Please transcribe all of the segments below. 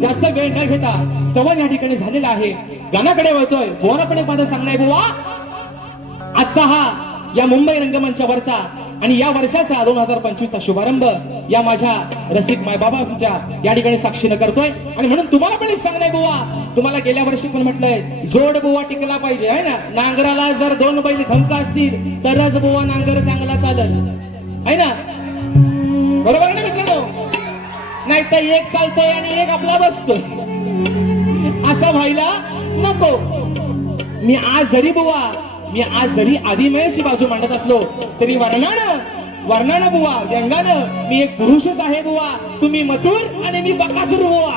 जास्त वेळ न घेता स्तवन या ठिकाणी झालेला आहे. गाण्याकडे वळतोय. बोराकडे माझं सांगणं आहे बुवा आजचा हा या मुंबई रंगमंचावरचा आणि या वर्षाचा दोन हजार पंचवीसचा शुभारंभ या माझ्या रसिक मायबाबांच्या या ठिकाणी साक्षीनं करतोय. आणि म्हणून तुम्हाला पण एक सांगणं बुवा. तुम्हाला गेल्या वर्षी पण म्हटलंय जोड बुवा टिकला पाहिजे आहे ना? नांगराला जर दोन बैल खमक असतील तरच बुवा नांगर चांगला चालल. आहे ना? बरोबर ना नाही तर एक चालतोय आणि एक आपला बसतोय. असं व्हायला नको. मी आज जरी बुवा मी आज जरी आदिमयची बाजू मांडत असलो तरी वर्णानं वर्णानं बुवा व्यंगानं मी एक पुरुषच आहे बुवा. तुम्ही मथुर आणि मी बकासूर बुवा.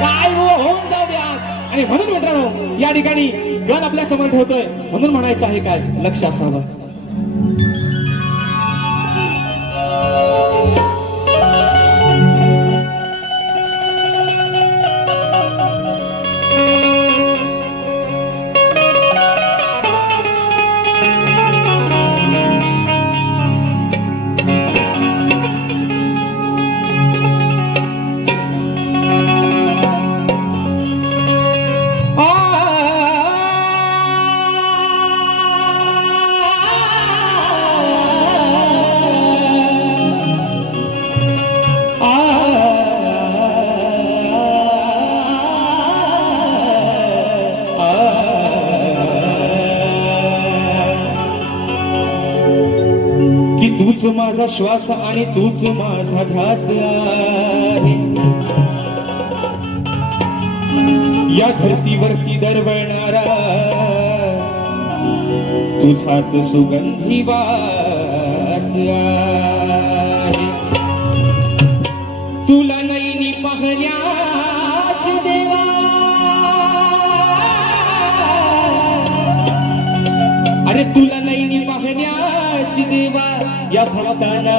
काय बुवा होऊन जाऊ द्या. आणि म्हणून मित्रांनो या ठिकाणी गण आपल्यासमोर ठेवतोय. म्हणून म्हणायचं आहे काय? लक्ष असावं. तूच माझा श्वास आणि तूच माझा ध्यास आहे. या धरतीवरती दरवळणारा तुझाच सुगंधी वास आहे. तुला नैनी पाहण्याच देवा अरे तुला नाही या भक्ताला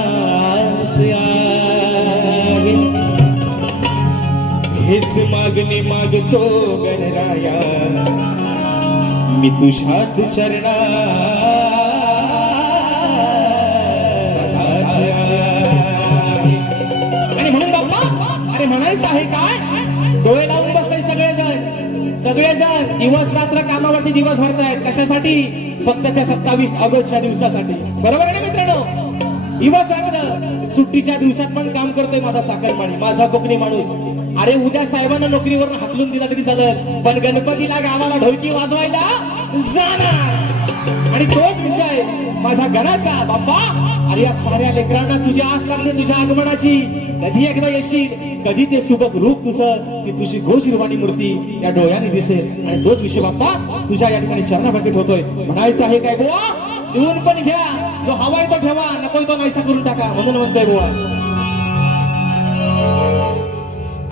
हेच मागणे मागतो गणराया. मी तुझ्याच चरणा आणि म्हणून बाप्पा अरे म्हणायचं आहे काय? डोळे लावून बसताय सगळेजण. सगळेजण दिवस रात्र कामावरती दिवस भरतायत. कशासाठी? फक्त त्या सत्तावीस ऑगस्टच्या दिवसासाठी. बरोबर आहे दिवस रात्र सुट्टीच्या दिवसात पण काम करतोय माझा साखरमाणी माझा कोकणी माणूस. अरे उद्या साहेबांना नोकरीवर हाकलून दिला तरी चालत पण गणपतीला गावाला ढोलकी वाजवायला जाणार. आणि तोच विषय माझ्या घराचा बाप्पा. अरे या साऱ्या लेकरांना तुझ्या आस लागली तुझ्या आगमनाची. कधी एकदा येशील? कधी ते सुबक रूप तुझं की तुझी घोषिरवाणी मूर्ती या डोळ्याने दिसेल. आणि तोच विषय बाप्पा तुझ्या या ठिकाणी चरणाभाटी ठेवतोय म्हणायचं आहे काय बुवा? लिहून पण घ्या. करून टाका म्हणून म्हणतोय गोवा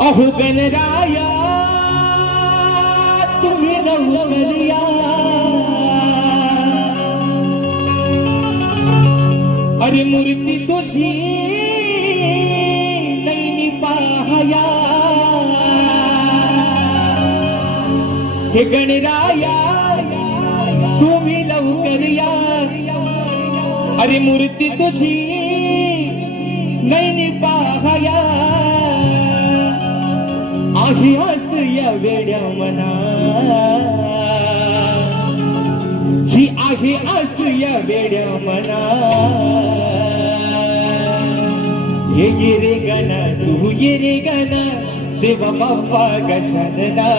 अहो गणराया तुम्ही रंगवलिया अरे मूर्ती तुझी नैनी पाहया. हे गणराया अरे मूर्ती तुझी नैनी पाहया. आही आस या वेड्या मना. ही आहे आस या वेड्या मना. ये गिरे रे तू ये रे गना देवा बाप्पा गजानना.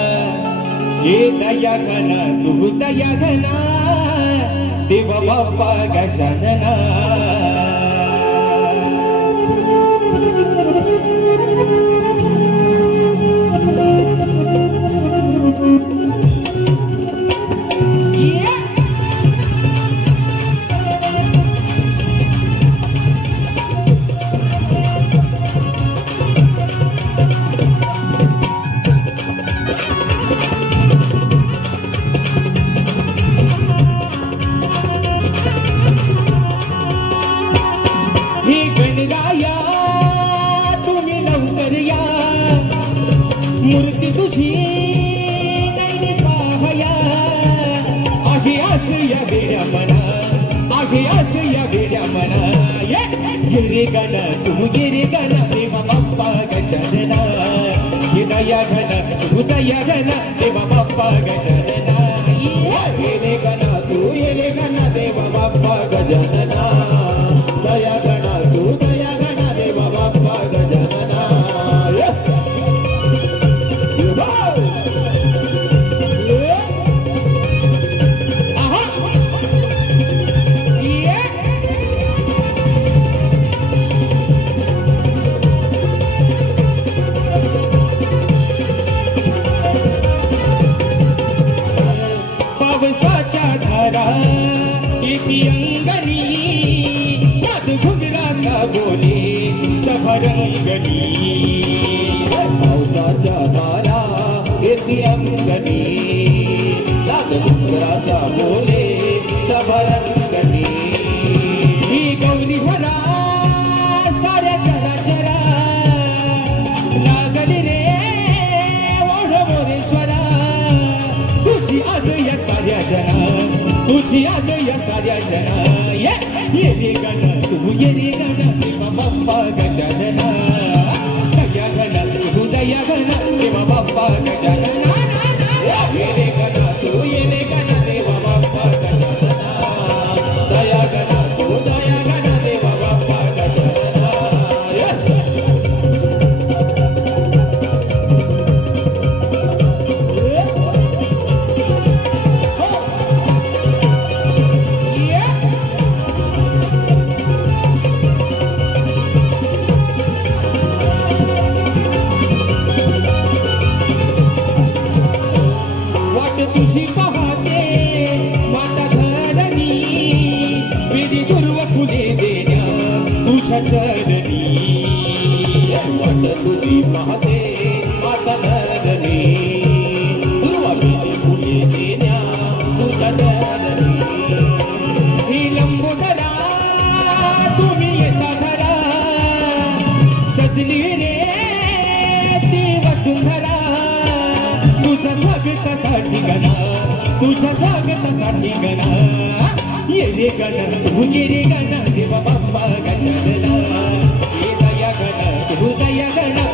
ये दया घना तू दया घना. देवा बाप्पा गजानना मूर्ती तुझी नाही पाहया. आधी आस या वेड्या मना आधी आस या वेड्या मना. गिरे गण तू गिरे गण देवा बाप्पा गजानना. हृदया घन हृदया घन देवा बाप्पा गजानना. गिरे गण तू गिरे गण देवा बाप्पा गजानना. ती अंगणी त्यात गुजराचा बोले सफरंगणी. पावसाच्या तारा येती अंगणी त्यात गुजराचा बोले खुशिया जया साऱ्या जना ये ये गण तू ये रे गण देवा बाप्पा गजानना दया गण तू दया गण देवा बाप्पा गजानना तुझी पहाटे माता धरणी विधी गुरव फुले देण्या तुझ्या चरणी. वाट तुझी पहाटे माता धरणी गुरव फुले देण्या तुझ्या चरणी. गण तुझ्या स्वागतासाठी गण. येणे गण उगिरे गण देव बाप्पा गजानन. हृदय गण हृदय गण.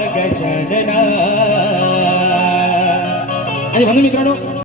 Alejandro Mitrano